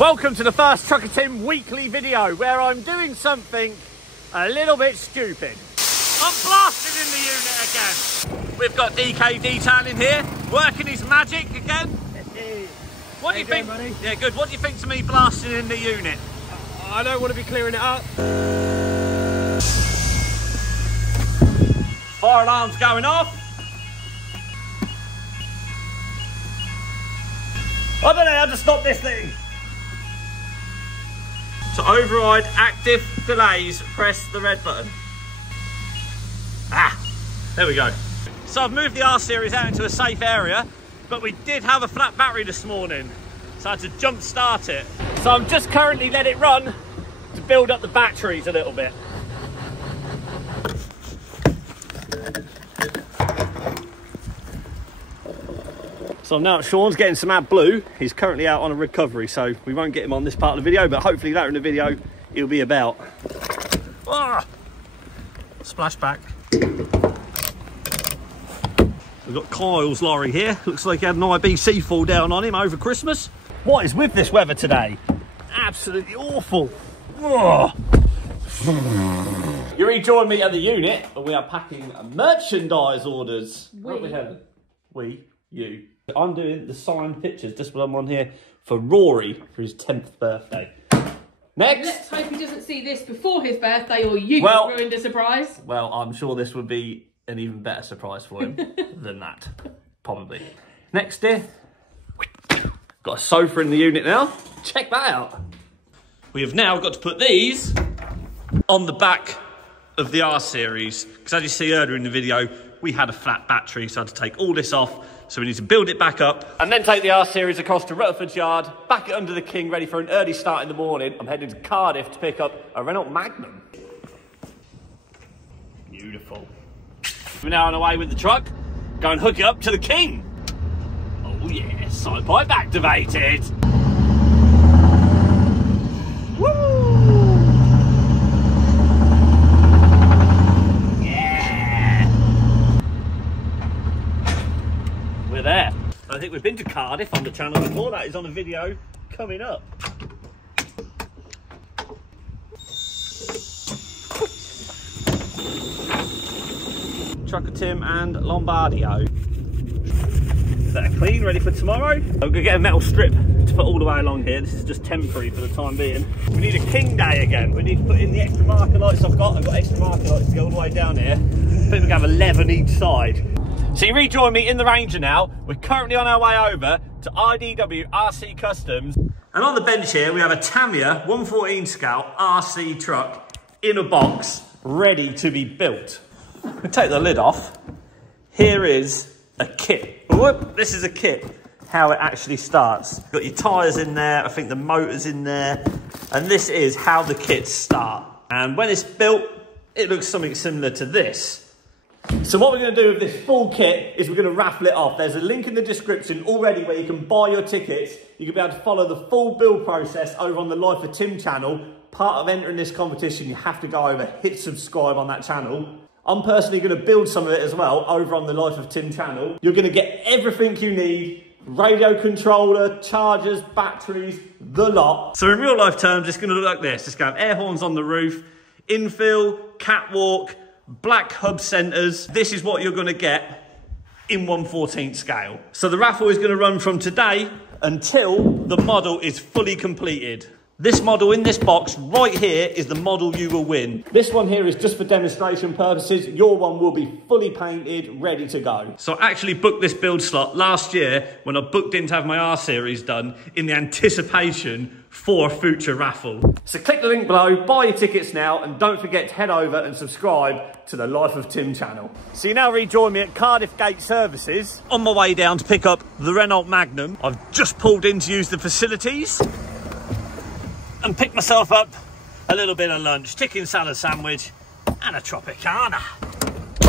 Welcome to the first Trucker Tim weekly video where I'm doing something a little bit stupid. I'm blasted in the unit again. We've got DK Detailing here, working his magic again. What do you think? Buddy? Yeah, good. What do you think to me blasting in the unit? I don't want to be clearing it up. Fire alarm's going off. I don't know how to stop this thing. To override active delays, press the red button. Ah, there we go. So I've moved the R-Series out into a safe area, but we did have a flat battery this morning, so I had to jump start it. So I'm just currently let it run to build up the batteries a little bit. So now Sean's getting some AdBlue. He's currently out on a recovery, so we won't get him on this part of the video, but hopefully later in the video he'll be about. Ah! Splashback. We've got Kyle's lorry here. Looks like he had an IBC fall down on him over Christmas. What is with this weather today? Absolutely awful. Oh. You rejoined me at the unit, and we are packing merchandise orders. What we having? You. I'm doing the signed pictures, just what I'm on here, for Rory for his 10th birthday. Next. Let's hope he doesn't see this before his birthday or you ruined a surprise. Well, I'm sure this would be an even better surprise for him than that, probably. Next, dear. Got a sofa in the unit now. Check that out. We have now got to put these on the back of the R-Series, because as you see earlier in the video, we had a flat battery, so I had to take all this off. So we need to build it back up and then take the R-Series across to Rutherford Yard, back it under the King, ready for an early start in the morning. I'm heading to Cardiff to pick up a Renault Magnum. Beautiful. We're now on our way with the truck. Go and hook it up to the King. Oh yeah, side pipe activated. Woo! There. I think we've been to Cardiff on the channel before. That is on a video coming up. Trucker Tim and Lombardio. They're clean, ready for tomorrow. I'm gonna get a metal strip to put all the way along here. This is just temporary for the time being. We need a King Day again. We need to put in the extra marker lights I've got. I've got extra marker lights to go all the way down here. I think we can have 11 each side. So you rejoin me in the Ranger now. We're currently on our way over to IDW RC Customs. And on the bench here, we have a Tamiya 114 scale RC truck in a box, ready to be built. We take the lid off. Here is a kit. Whoop, this is a kit, how it actually starts. Got your tyres in there, I think the motor's in there. And this is how the kits start. And when it's built, it looks something similar to this. So what we're going to do with this full kit is we're going to raffle it off. There's a link in the description already where you can buy your tickets. You can be able to follow the full build process over on the Life of Tim channel. Part of entering this competition, you have to go over, hit subscribe on that channel. I'm personally going to build some of it as well over on the Life of Tim channel. You're going to get everything you need. Radio controller, chargers, batteries, the lot. So in real life terms, it's going to look like this. It's going to have air horns on the roof, infill, catwalk, black hub centres. This is what you're going to get in 1/14 scale. So the raffle is going to run from today until the model is fully completed. This model in this box right here is the model you will win. This one here is just for demonstration purposes. Your one will be fully painted, ready to go. So I actually booked this build slot last year when I booked in to have my R-Series done in the anticipation for a future raffle. So click the link below, buy your tickets now, and don't forget to head over and subscribe to the Life of Tim channel. So you now rejoin me at Cardiff Gate Services. On my way down to pick up the Renault Magnum. I've just pulled in to use the facilities and pick myself up a little bit of lunch, chicken salad sandwich and a Tropicana.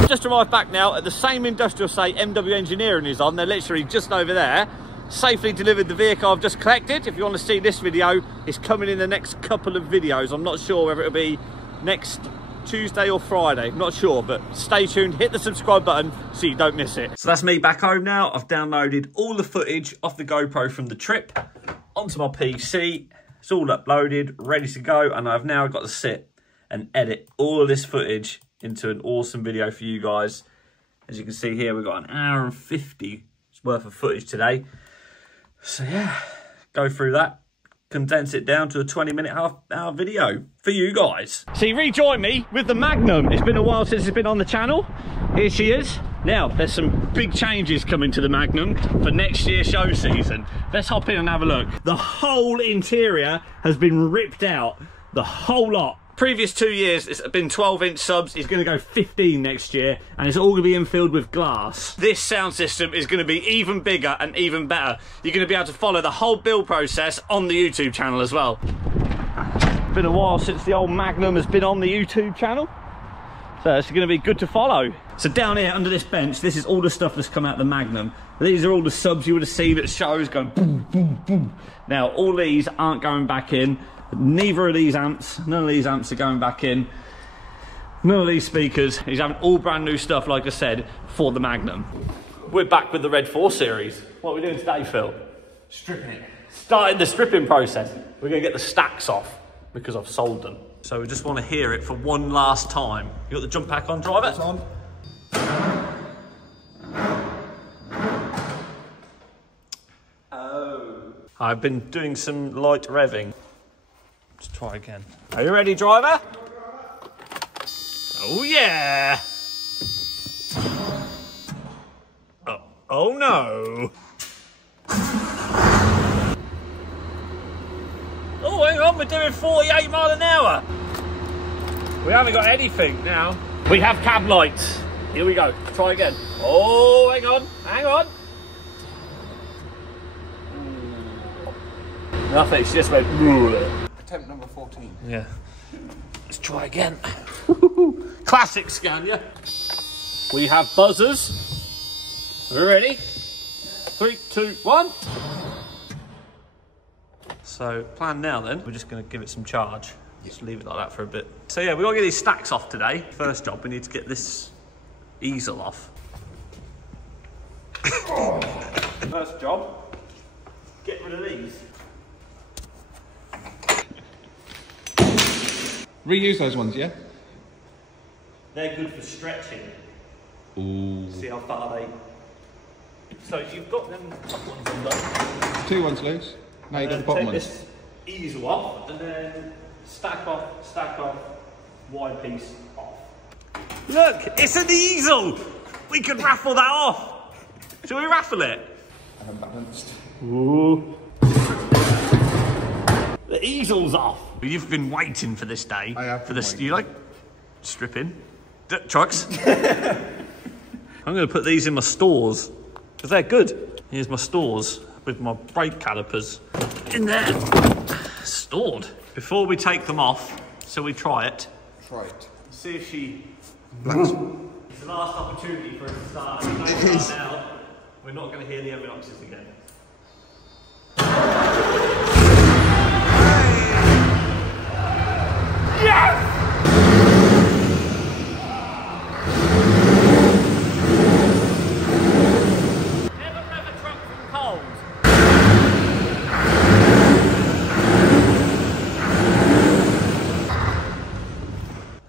Just arrived back now at the same industrial site MW Engineering is on. They're literally just over there. Safely delivered the vehicle I've just collected. If you want to see this video, it's coming in the next couple of videos. I'm not sure whether it'll be next Tuesday or Friday, I'm not sure, but stay tuned, hit the subscribe button so you don't miss it. So that's me back home now. I've downloaded all the footage off the GoPro from the trip onto my PC, It's all uploaded, ready to go, and I've now got to sit and edit all of this footage into an awesome video for you guys. As you can see here, we've got an hour and 50 worth of footage today. So yeah, go through that, condense it down to a 20-minute, half-hour video for you guys. So you rejoin me with the Magnum. It's been a while since it's been on the channel. Here she is. Now, there's some big changes coming to the Magnum for next year's show season. Let's hop in and have a look. The whole interior has been ripped out, the whole lot. Previous 2 years, it's been 12-inch subs. It's going to go 15 next year, and it's all going to be infilled with glass. This sound system is going to be even bigger and even better. You're going to be able to follow the whole build process on the YouTube channel as well. Been a while since the old Magnum has been on the YouTube channel, so it's going to be good to follow. So down here under this bench, this is all the stuff that's come out of the Magnum. These are all the subs you would have seen at shows going boom, boom, boom. Now, all these aren't going back in. Neither of these amps, none of these amps are going back in. None of these speakers. He's having all brand new stuff, like I said, for the Magnum. We're back with the Red 4 series. What are we doing today, Phil? Stripping it. Starting the stripping process. We're going to get the stacks off because I've sold them. So we just want to hear it for one last time. You got the jump pack on, drive it? It's on. Oh. I've been doing some light revving. Let's try again. Are you ready, driver? Oh yeah! Oh no! Oh, hang on, we're doing 48 miles an hour. We haven't got anything now. We have cab lights. Here we go. Try again. Oh, hang on, hang on. Nothing, she just went. Attempt number 14. Yeah. Let's try again. Classic Scania. We have buzzers. Are we ready? 3, 2, 1. So, plan now then. We're just going to give it some charge. Just leave it like that for a bit. So yeah, we've got to get these stacks off today. First job, we need to get this easel off. First job, get rid of these. Reuse those ones, yeah? They're good for stretching. Ooh. See how far they... So you've got them top ones undone. 2 ones loose. Now you've got the bottom take ones. this easel off and then stack off, wide piece off. Look, it's an easel! We could raffle that off. Shall we raffle it? Unbalanced. Ooh. The easel's off. You've been waiting for this day. I have. For this, you like stripping trucks? I'm going to put these in my stores because they're good. Here's my stores with my brake calipers in there, stored. Before we take them off, so we try it. Try it. See if she. Blacks. It's the last opportunity for us to start. If we don't start now, we're not going to hear the evidences again. Yes! Never rev a truck from cold.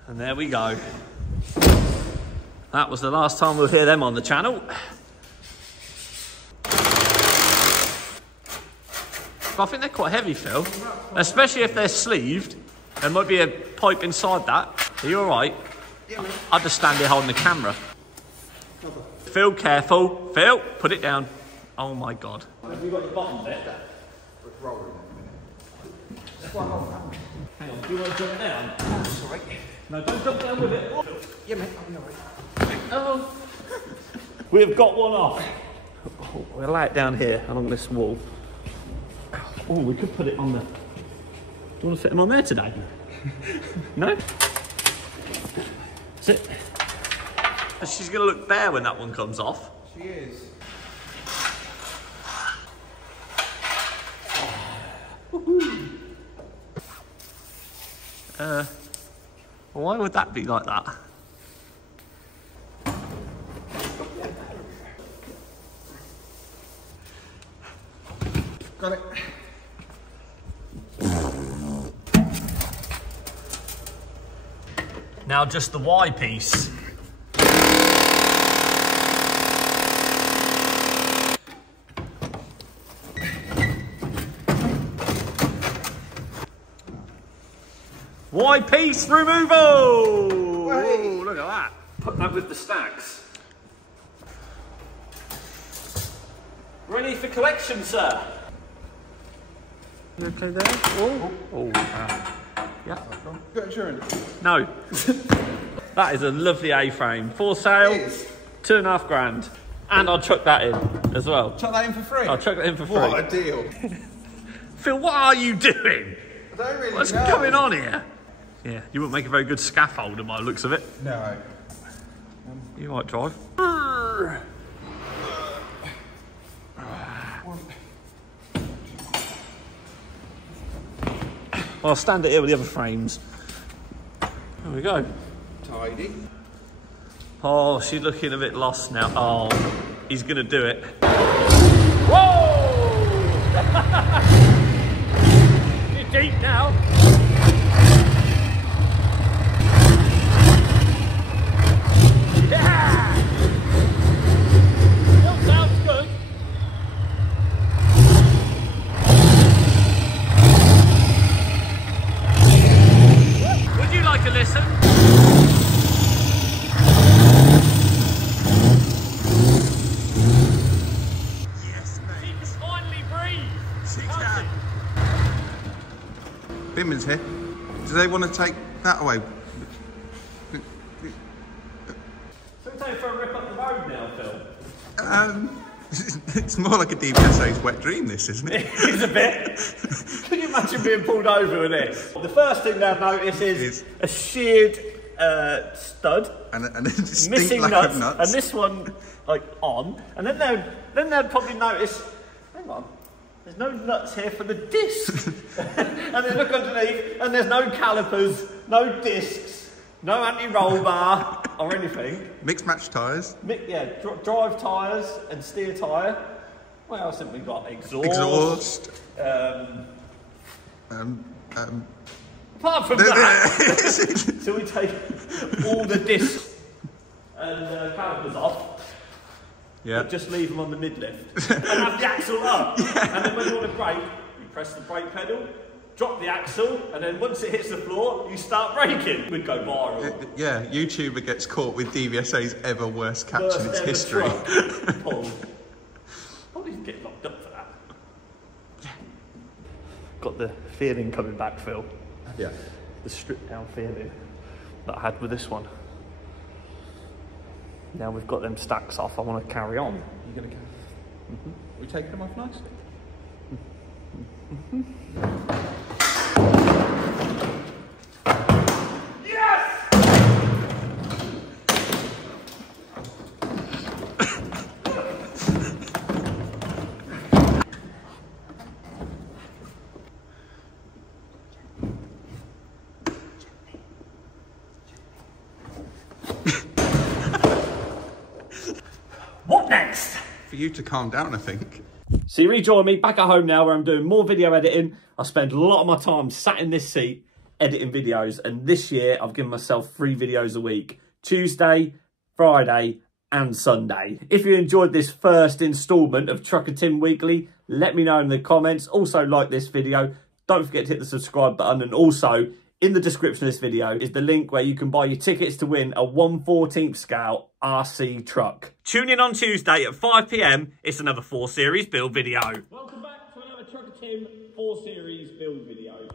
And there we go. That was the last time we'll hear them on the channel. But I think they're quite heavy, Phil. Especially if they're sleeved. There might be a pipe inside that. Are you alright? Yeah, mate. I'll just stand here holding the camera. Phil, careful. Phil, put it down. Oh my God. Have you got the bottom bit? It's rolling. Hang on, do you want to jump down? That's alright. No, don't jump down with it. Yeah, mate, I'll be alright. Oh. We've got one off. Oh, we'll lay it down here along this wall. Oh, we could put it on the... Do you want to fit them on there today? No? That's it. She's going to look bare when that one comes off. She is. Why would that be like that? Got it. Now just the Y piece. Y piece removal! Hey. Look at that. Put that with the stacks. Ready for collection, sir. You okay there? Oh. Yeah. Got insurance? No. That is a lovely A-frame. For sale, 2.5 grand. And I'll chuck that in as well. Chuck that in for free? I'll chuck that in for free. What a deal. Phil, what are you doing? I don't really What's know. going on here? Yeah, you wouldn't make a very good scaffolder by the looks of it. No. You might drive. Well, I'll stand it here with the other frames. There we go. Tidy. Oh, she's looking a bit lost now. Oh, he's gonna do it. Whoa! You're deep now. Yeah! Still sounds good. Would you like a listen? Binman's here. Do they want to take that away? So we're taking for a rip up the road now, Phil? It's more like a DVSA's wet dream, this, isn't it? It's a bit. Can you imagine being pulled over with this? The first thing they'll notice is a sheared stud, and a missing lack nuts, of nuts, and this one like on, and then they'll probably notice, hang on, there's no nuts here for the disc. And they look underneath and there's no calipers, no discs, no anti-roll bar or anything. Mixed match tyres. Yeah, drive tyres and steer tyre. What else have we got? Exhaust. Apart from that, so we take all the discs and calipers off. Yeah. But just leave them on the mid-lift and have the axle up. Yeah. And then when you want to brake, you press the brake pedal, drop the axle, and then once it hits the floor, you start braking. We'd go viral. Yeah, YouTuber gets caught with DVSA's ever worst catch in its history. Probably get locked up for that. Yeah. Got the feeling coming back, Phil. Yeah. The stripped down feeling that I had with this one. Now we've got them stacks off, I want to carry on. You're going to carry on? We taking them off nicely? What next? For you to calm down, I think. So you rejoin me back at home now where I'm doing more video editing. I spend a lot of my time sat in this seat editing videos, and this year I've given myself 3 videos a week. Tuesday, Friday and Sunday. If you enjoyed this first instalment of Trucker Tim Weekly, let me know in the comments. Also like this video. Don't forget to hit the subscribe button, and also in the description of this video is the link where you can buy your tickets to win a 1/14 scale RC truck. Tune in on Tuesday at 5 PM. It's another 4 Series build video. Welcome back to another Trucker Tim 4 Series build video.